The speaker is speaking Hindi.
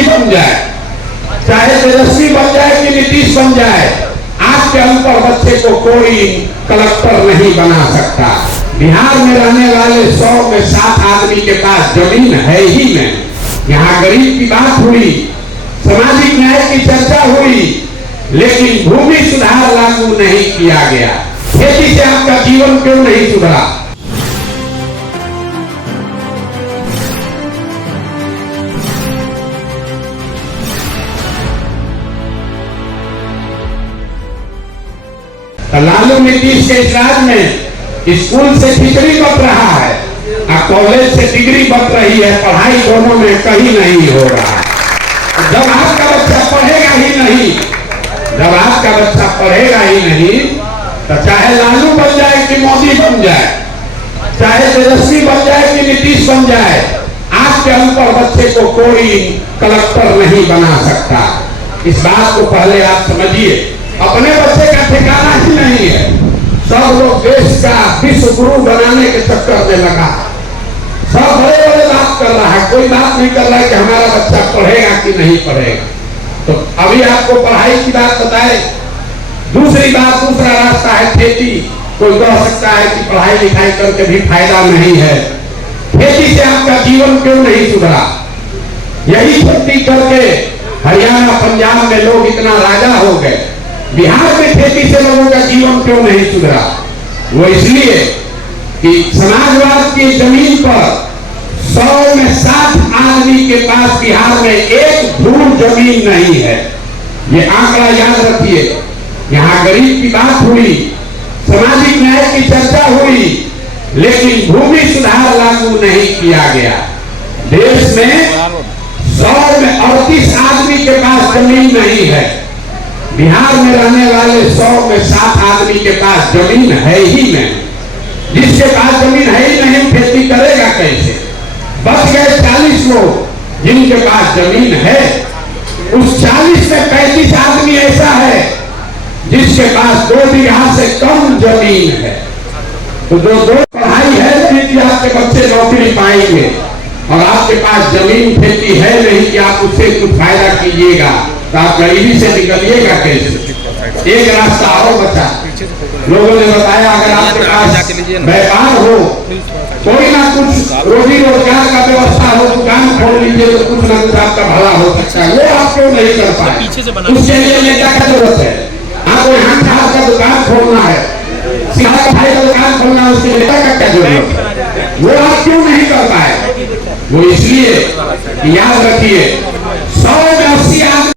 मोदी बन जाए, चाहे तेजस्वी बन जाए कि नीतीश बन जाए, आज के अनपढ़ बच्चे को कोई कलेक्टर नहीं बना सकता। बिहार में रहने वाले 100 में 7 आदमी के पास जमीन है ही नहीं। यहाँ गरीब की बात हुई, सामाजिक न्याय की चर्चा हुई, लेकिन भूमि सुधार लागू नहीं किया गया। खेती से आपका जीवन क्यों नहीं सुधरा? लालू नीतीश के इस राज में स्कूल से खिचड़ी बट रहा है और कॉलेज से डिग्री बट रही है। पढ़ाई दोनों में कहीं नहीं हो रहा है। जब आपका बच्चा पढ़ेगा ही नहीं, जब आपका बच्चा पढ़ेगा ही नहीं, तो चाहे लालू बन जाए कि मोदी बन जाए, चाहे तेजस्वी बन जाए कि नीतीश बन जाए, आज के अनपढ़ बच्चे को कोई कलेक्टर नहीं बना सकता। इस बात को पहले आप समझिए। अपने बच्चे का ठिकाना ही नहीं है। सब लोग देश का विश्व गुरु बनाने के चक्कर में लगा, सब बड़े बड़े बात कर रहा है, कोई बात नहीं कर रहा है कि हमारा बच्चा पढ़ेगा कि नहीं पढ़ेगा। तो अभी आपको पढ़ाई की बात बताए। दूसरी बात, दूसरा रास्ता है खेती। कोई कह सकता है कि पढ़ाई लिखाई करके भी फायदा नहीं है। खेती से आपका जीवन क्यों नहीं सुधरा? यही खेती करके हरियाणा पंजाब में लोग इतना राजा हो गए, बिहार में खेती से लोगों का जीवन क्यों नहीं सुधरा? वो इसलिए कि समाजवाद की जमीन पर 100 में 7 आदमी के पास बिहार में एक धूल जमीन नहीं है। ये आंकड़ा याद रखिए। यहाँ गरीब की बात हुई, सामाजिक न्याय की चर्चा हुई, लेकिन भूमि सुधार लागू नहीं किया गया। देश में 100 में 38 आदमी के पास जमीन नहीं है। बिहार में रहने वाले 100 में 7 आदमी के पास जमीन है ही नहीं। जिसके पास जमीन है ही नहीं, खेती करेगा कैसे? बच गए 40 लोग जिनके पास जमीन है। उस 40 में 35 आदमी ऐसा है जिसके पास 2 बीघा से कम जमीन है। तो जो पढ़ाई है नहीं कि आपके बच्चे नौकरी पाएंगे, और आपके पास जमीन खेती है नहीं कि आप उससे कुछ फायदा कीजिएगा, तो आप गरीबी से निकलिएगा कैसे? एक रास्ता और बचा। लोगों ने बताया अगर आपके पास व्यापार हो, कोई ना कुछ रोजी रोजगार का व्यवस्था हो, दुकान खोल लीजिए तो कुछ ना कुछ आपका भला हो सकता है। वो आप क्यों नहीं कर पाए? उसके लिए नेता का जरूरत है। आपको यहाँ खाद का दुकान खोलना है, सिलाई का दुकान खोलना है, उसके नेता का क्या जरूरत है? वो आप क्यों नहीं कर पाए? वो इसलिए याद रखिए 100 में 80 आदमी